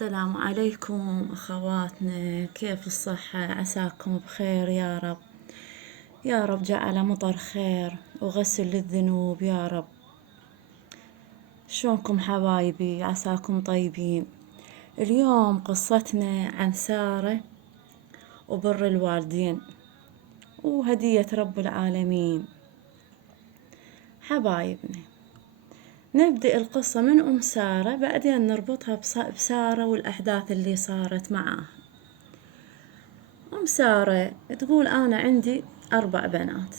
السلام عليكم أخواتنا، كيف الصحة؟ عساكم بخير يا رب. يا رب جعل مطر خير وغسل للذنوب يا رب. شلونكم حبايبي؟ عساكم طيبين. اليوم قصتنا عن سارة وبر الوالدين وهدية رب العالمين. حبايبنا، نبدأ القصة من أم سارة، بعدين نربطها بسارة والأحداث اللي صارت معاها. أم سارة تقول: أنا عندي 4 بنات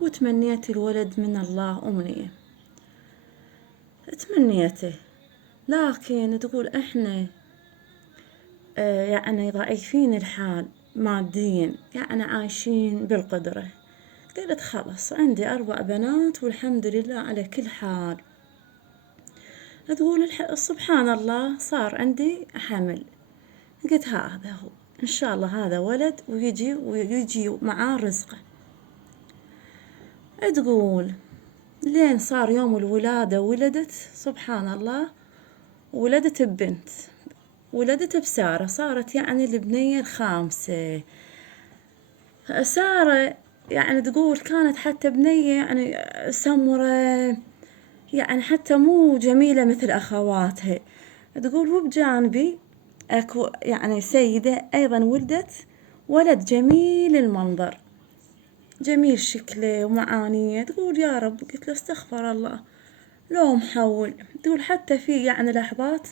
وتمنيت الولد من الله أمنية، تمنيته، لكن تقول إحنا يعني ضعيفين الحال ماديا، يعني عايشين بالقدرة. قلت خلص عندي 4 بنات والحمد لله على كل حال. تقول سبحان الله صار عندي حمل. قلت هذا هو، إن شاء الله هذا ولد ويجي معاه رزقه. تقول لين صار يوم الولادة ولدت، سبحان الله، ولدت ببنت، ولدت بسارة، صارت يعني البنية الخامسة. سارة يعني تقول كانت حتى بنية يعني سمرة، يعني حتى مو جميلة مثل أخواتها. تقول وبجانبي أكو يعني سيدة أيضا ولدت ولد جميل المنظر، جميل شكله ومعانيه. تقول يا رب، قلت له استغفر الله لو محول. تقول حتى في يعني لحظات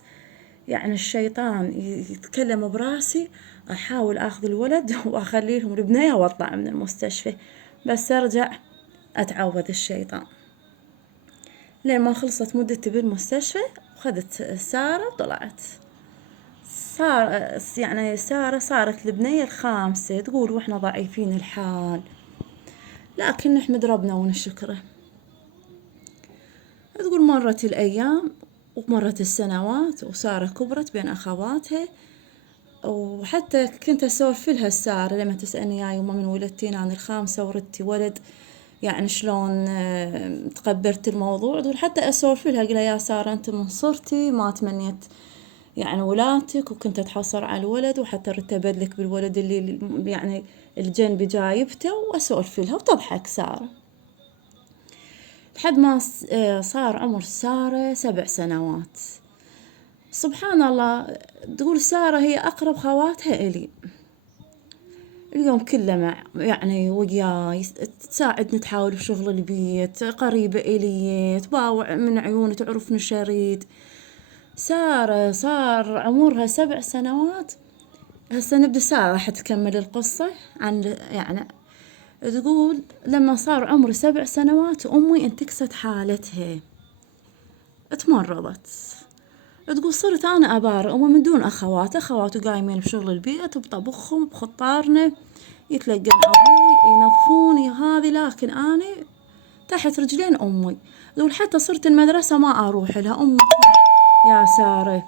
يعني الشيطان يتكلم براسي، أحاول أخذ الولد وأخلي لهم البنية وأطلع من المستشفى، بس أرجع أتعوذ الشيطان. لين ما خلصت مدتي بالمستشفى وخذت سارة وطلعت. يعني سارة صارت البنية الخامسة. تقول وإحنا ضعيفين الحال، لكن نحمد ربنا ونشكره. تقول مرت الأيام ومرت السنوات وسارة كبرت بين أخواتها، وحتى كنت أسولف لها سارة لما تسألني يا يما من ولدتين، أنا الخامسة وردتي ولد، يعني شلون تقبلت الموضوع. تقول حتى أسولف لها قلها يا سارة أنت من صرتي ما تمنيت يعني ولادتك، وكنت أتحصر على الولد، وحتى رتبت لك بالولد اللي يعني الجنبي جايبته. وأسولف لها وتضحك سارة لحد ما صار عمر سارة 7 سنوات. سبحان الله، تقول سارة هي أقرب خواتها إلي، اليوم كله يعني وياي، تساعدني، تحاول بشغل البيت، قريبة إلي، تباوع من عيوني، تعرفني شريد. سارة صار عمرها 7 سنوات. هسه نبدأ سارة راح تكمل القصة عن يعني. تقول لما صار عمري 7 سنوات أمي انتكست حالتها، اتمرضت. تقول صرت أنا أبارئ أمي من دون أخواته قايمين بشغل البيت بطبخهم بخطارنا، يتلقن أبوي ينظفوني هذه، لكن أنا تحت رجلين أمي. تقول حتى صرت المدرسة ما أروح لها، أمي يا سارة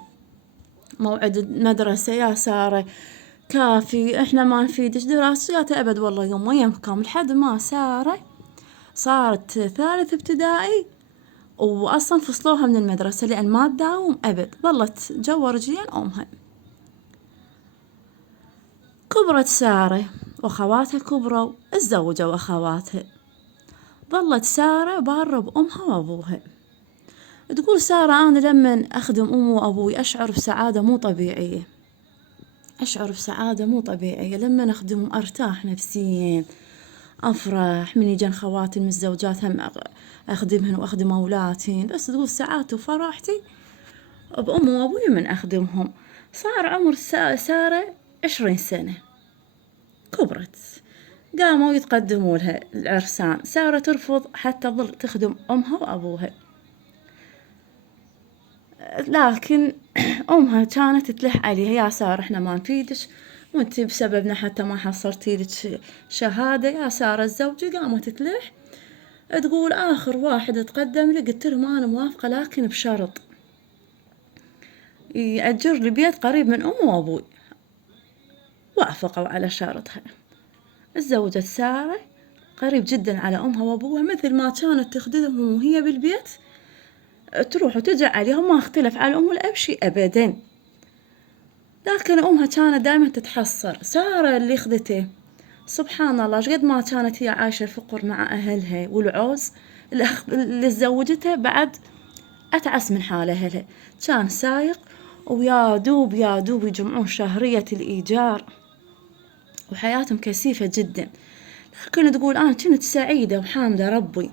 موعد المدرسة يا سارة كافي، إحنا ما نفيدش دراسيات أبد، والله يوم يمكم. لحد ما سارة صارت 3 ابتدائي، وأصلا فصلوها من المدرسة لأن ما تداوم أبد، ظلت جوا رجلين أمها. كبرت سارة وأخواتها كبروا، اتزوجوا أخواتها. ظلت سارة بارة بأمها وأبوها. تقول سارة أنا لما أخدم أمي وأبوي أشعر بسعادة مو طبيعية، أشعر بسعادة مو طبيعية لما أخدمهم، أرتاح نفسيا، أفرح من يجن خواتي المتزوجات هم أخدمهن وأخدم أولادهن. بس تقول سعادتي وفرحتي بأمي وأبوي من أخدمهم. صار عمر سارة 20 سنة، كبرت، قاموا يتقدموا لها العرسان. سارة ترفض حتى تظل تخدم أمها وأبوها، لكن أمها كانت تلح عليها يا سارة إحنا ما نفيدش، وانت بسببنا حتى ما حصلتي لك شهادة يا سارة الزوجة. قامت تلح. تقول آخر واحد تقدم لي قلت لهم أنا موافقة، لكن بشرط يأجر لي بيت قريب من أمي وأبوي. وافقوا على شرطها. تزوجت سارة قريب جدا على أمها وأبوها، مثل ما كانت تخدمهم وهي بالبيت، تروح وترجع عليهم، ما اختلف على أم والأب شيء أبدا. لكن أمها كانت دائما تتحسر. سارة اللي خذته سبحان الله قد ما كانت هي عايشة الفقر مع أهلها والعوز، اللي تزوجته بعد أتعس من حال أهلها، كان سايق ويا دوب يا دوب يجمعون شهرية الإيجار وحياتهم كثيفة جدا. لكن تقول أنا كنت سعيدة وحامدة ربي.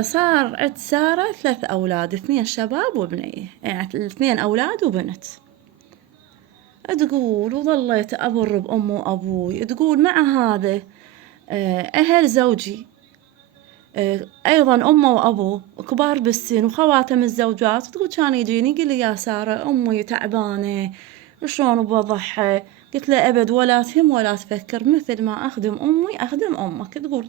صار عند سارة 3 أولاد، 2 شباب وبنية، يعني 2 أولاد وبنت. تقول وظليت أبر بأمي وأبوي. تقول مع هذا أهل زوجي أيضا أمه وأبوه كبار بالسن وخواتم الزوجات. تقول كان يجيني يقول لي يا سارة أمي تعبانة شلون بوضحها. قلت له أبد ولا تهم ولا تفكر، مثل ما أخدم أمي أخدم أمك. تقول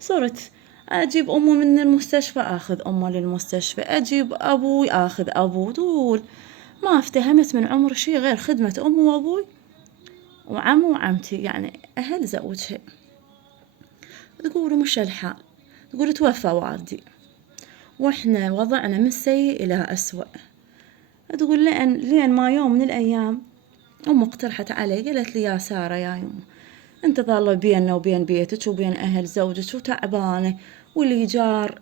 صرت أجيب أمي من المستشفى أخذ أمه للمستشفى، أجيب أبوي أخذ أبوه. تقول ما افتهمت من عمر شي غير خدمة أمي وأبوي وعمي وعمتي، يعني أهل زوجها. تقول ومش الحال. تقول توفى والدي وإحنا وضعنا من سيء إلى أسوأ. تقول لين ما يوم من الأيام أمي اقترحت علي، قالت لي يا سارة يا يمه أنت ظل بيننا وبين بيتك وبين أهل زوجك وتعبانة واللي جار.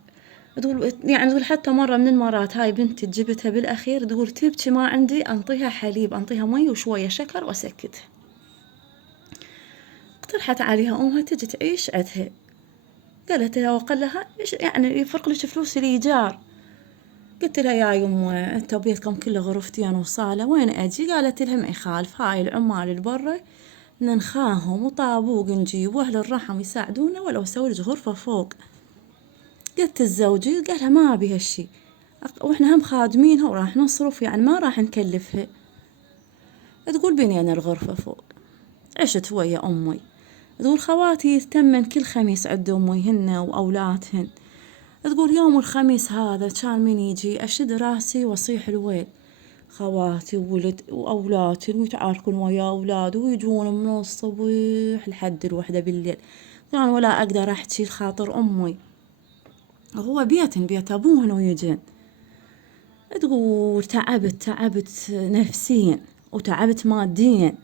تقول يعني تقول حتى مرة من المرات هاي بنتي جبتها بالأخير تقول تبكي ما عندي أنطيها حليب، أنطيها مي وشوية شكر وأسكتها. اقترحت عليها أمها تجي تعيش عندها. قالت لها وقال لها إيش يعني يفرق لك فلوس الإيجار. قلت لها يا يمه انتوا بيتكم كله غرفتين وصالة وين أجي؟ قالت لها ما يخالف، هاي العمال البرة ننخاهم وطابوق نجيب وأهل الرحم يساعدونا ولو سويلج غرفة فوق. قلت الزوجي قالها ما أبي هالشي، وإحنا هم خادمينها وراح نصرف يعني ما راح نكلفها. تقول بنينا الغرفة فوق. عشت ويا أمي. تقول خواتي يتمن كل خميس عند أمي هن وأولادهن. تقول يوم الخميس هذا كان من يجي أشد راسي وأصيح الويل، خواتي وولد وأولادي ويتعاركون ويا أولاد ويجون من الصبح لحد 1 بالليل. كان ولا أقدر أحكي لخاطر أمي، هو بيت أبوهن ويجن. تقول تعبت نفسيا وتعبت ماديا.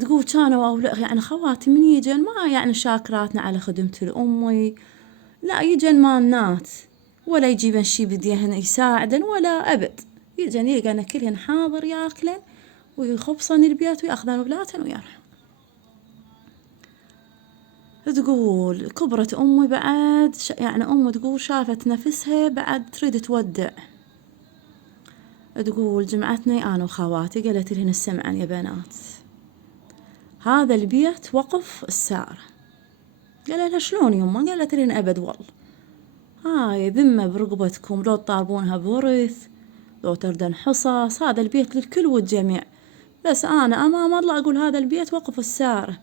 تقول كانوا يعني خواتي من يجن ما يعني شاكراتنا على خدمة الأمي، لا يجن مالنات ولا يجيبن شي بديهن يساعدن ولا أبد. يجن يلقن كلهن حاضر ياكلن ويخبصن البيت وياخذن أولادهن ويرحن. تقول كبرت أمي بعد يعني أمي تقول شافت نفسها بعد تريد تودع. تقول جمعتني أنا وخواتي قالت لهن السمعن يا بنات، هذا البيت وقف السارة. قال لها شلون يما؟ قالت لهن أبد والله هاي ذمة برقبتكم، لو تطالبونها بورث لو تردن حصص، هذا البيت للكل والجميع، بس أنا أمام الله أقول هذا البيت وقف السارة.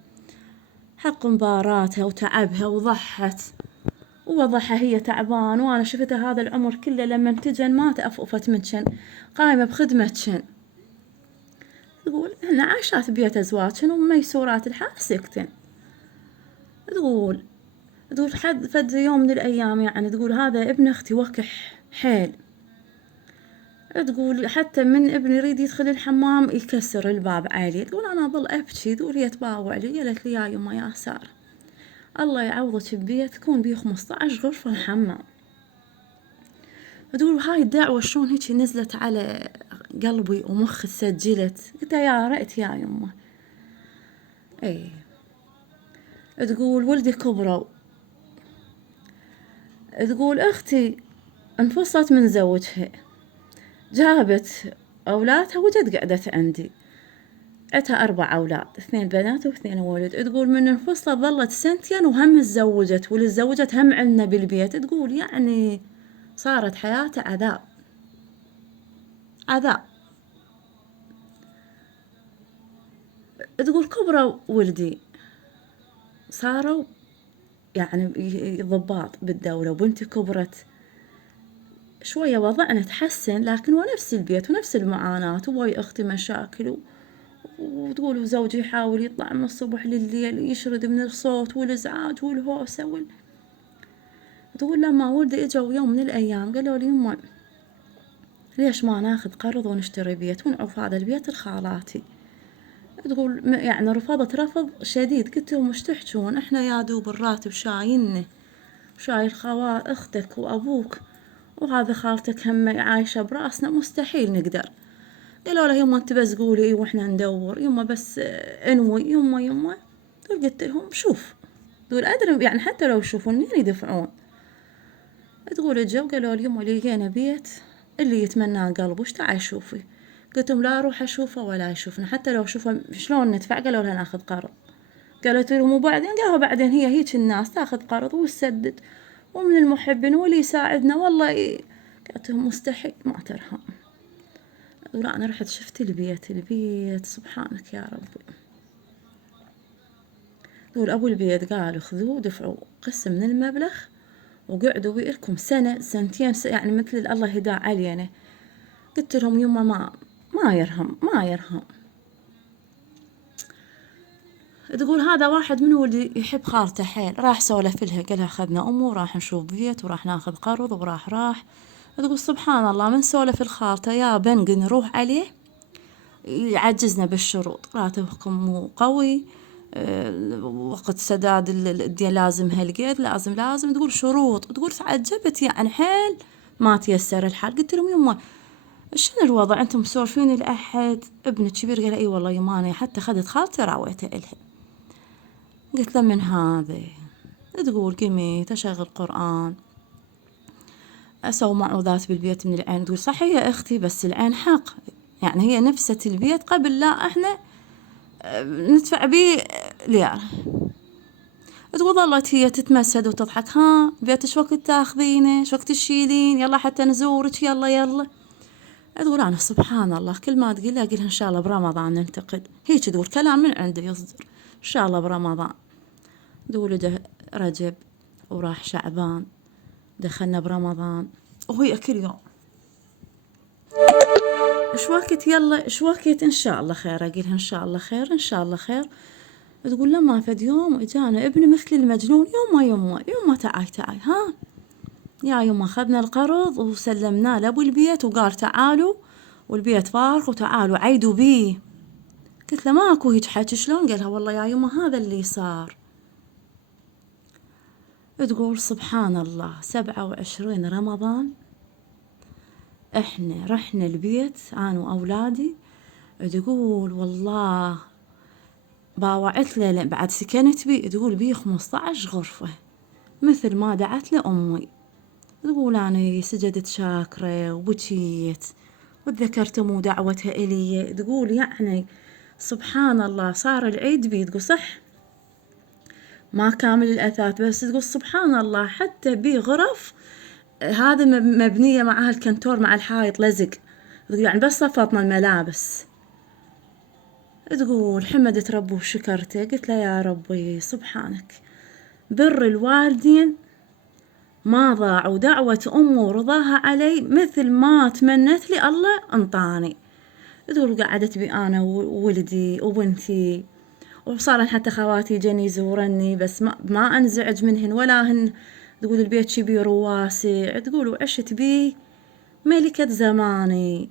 حق مباراتها وتعبها وضحت ووضحها هي تعبان وأنا شفتها هذا العمر كله لما تجن ما تأفأفت منشن قايمة بخدمتشن. تقول هن عايشات بيت أزواجهن وميسورات الحال سكتن. تقول حد فد يوم من الأيام يعني تقول هذا ابن أختي وكح حيل. تقول حتى من ابني يريد يدخل الحمام يكسر الباب علي. تقول أنا أظل أبكي. تقول هي تباوع لي قالت لي يا يما يا سارة الله يعوضك ببيت تكون بيه 15 غرفة وحمام. تقول هاي الدعوة شلون هيك نزلت على قلبي ومخي سجلت. قلت يا رأيت يا يما. اي تقول ولدي كبروا. تقول اختي انفصلت من زوجها جابت اولادها وجت قعدت عندي، عندها 4 أولاد 2 بنات و2 ولد. تقول من انفصلت ظلت 2 سنين وهم تزوجت واللي تزوجت هم عندنا بالبيت. تقول يعني صارت حياتها عذاب. تقول كبروا ولدي صاروا يعني ضباط بالدولة وبنتي كبرت شوية وضعنا تحسن لكن ونفس البيت ونفس المعاناة ووي أختي مشاكل. وتقول زوجي يحاول يطلع من الصبح لليل يشرد من الصوت والإزعاج والهوسة تقول لما ولدي إجوا يوم من الأيام قالوا لي يما ليش ما ناخذ قرض ونشتري بيت ونعوف هذا البيت لخالاتي. تقول يعني رفضت رفض شديد. قلت لهم وش تحجون، احنا يا دوب الراتب شايلنه، شايل اختك وابوك، وهذا خالتك هم عايشة براسنا، مستحيل نقدر. قالوا له يما انت بس قولي واحنا ندور، يما بس انوي، يما. قلت لهم شوف، تقول ادري يعني حتى لو يشوفون منين يدفعون. تقول اجوا قالوا لي يما لقينا بيت اللي يتمناه قلبه، تعال شوفي. قلت لهم لا اروح اشوفه ولا يشوفنا، حتى لو اشوفه شلون ندفع؟ قالوا لها ناخذ قرض. قالت لهم وبعدين؟ قالوا بعدين هي هيك الناس تاخذ قرض وتسدد، ومن المحبين واللي يساعدنا والله قالت لهم مستحيل ما ترهم. لا انا رحت شفت البيت سبحانك يا ربي. دول ابو البيت قالوا خذوه دفعوا قسم من المبلغ وقعدوا بيلكم سنة سنتين يعني مثل الله هداه علينا. قلت لهم يما ما يرهم. تقول هذا واحد منو اللي يحب خالته حيل، راح سولف لها قالها اخذنا امه وراح نشوف بيت وراح ناخذ قرض وراح. تقول سبحان الله من سولف الخالته يا بنق نروح عليه يعجزنا بالشروط، راتبكم مو قوي، وقت سداد الدين لازم هالقد لازم. تقول شروط، تقول تعجبت يعني حيل ما تيسر الحال. قلت لهم يما شنو الوضع، انتم مسولفين لأحد؟ ابن كبير قال اي والله يما انا حتى خذت خالتي راويته الها. قلت له من هذا؟ تقول قميت اشغل قرآن، اسوي معوذات بالبيت من العين. تقول صح يا اختي بس العين حق، يعني هي نفسة البيت قبل لا احنا ندفع بيه ليار. تقول ظلت هي تتمسد وتضحك، ها بيت ايش وقت تاخذينه، ايش وقت تشيلين، يلا حتى نزورك يلا. تقول انا سبحان الله كل ما تقول لها ان شاء الله برمضان ننتقد، هيك تقول كلام من عنده يصدر ان شاء الله برمضان. تقول ده رجب وراح شعبان دخلنا برمضان وهي كل يوم ايش وقت يلا ايش وقت ان شاء الله خير. اقولها ان شاء الله خير. تقول لما فد يوم اجانا ابني مثل المجنون، يما تعاي ها يا يما اخذنا القرض وسلمناه لابو البيت وقال تعالوا والبيت فارغ وتعالوا عيدوا بيه. قلت له ماكو هيج حكي، شلون؟ قالها والله يا يما هذا اللي صار. تقول سبحان الله 27 رمضان احنا رحنا البيت انا واولادي. تقول والله باوعت له بعد سكنت بي، تقول بي 15 غرفة مثل ما دعت له امي. تقول أنا سجدت شاكرة وبكيت وتذكرت مو دعوتها إلي. تقول يعني سبحان الله صار العيد بي. تقول صح ما كامل الأثاث بس تقول سبحان الله حتى بي غرف هذا مبنية معها الكنتور مع الحائط لزق. تقول يعني بس صفطنا الملابس. تقول حمدت ربي وشكرته، قلت له يا ربي سبحانك بر الوالدين ما ضاع، ودعوة أمه ورضاها علي مثل ما تمنت لي الله انطاني. تقول قعدت بي أنا وولدي وبنتي، وصار حتى خواتي جني يزورني بس ما أنزعج منهن ولا هن. تقول البيت كبير وواسع، تقول وعشت بيه ملكة زماني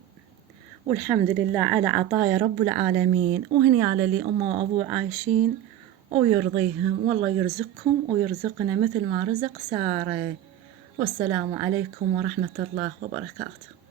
والحمد لله على عطايا رب العالمين. وهني على لي أمه وأبوه عايشين ويرضيهم والله يرزقهم ويرزقنا مثل ما رزق سارة. والسلام عليكم ورحمة الله وبركاته.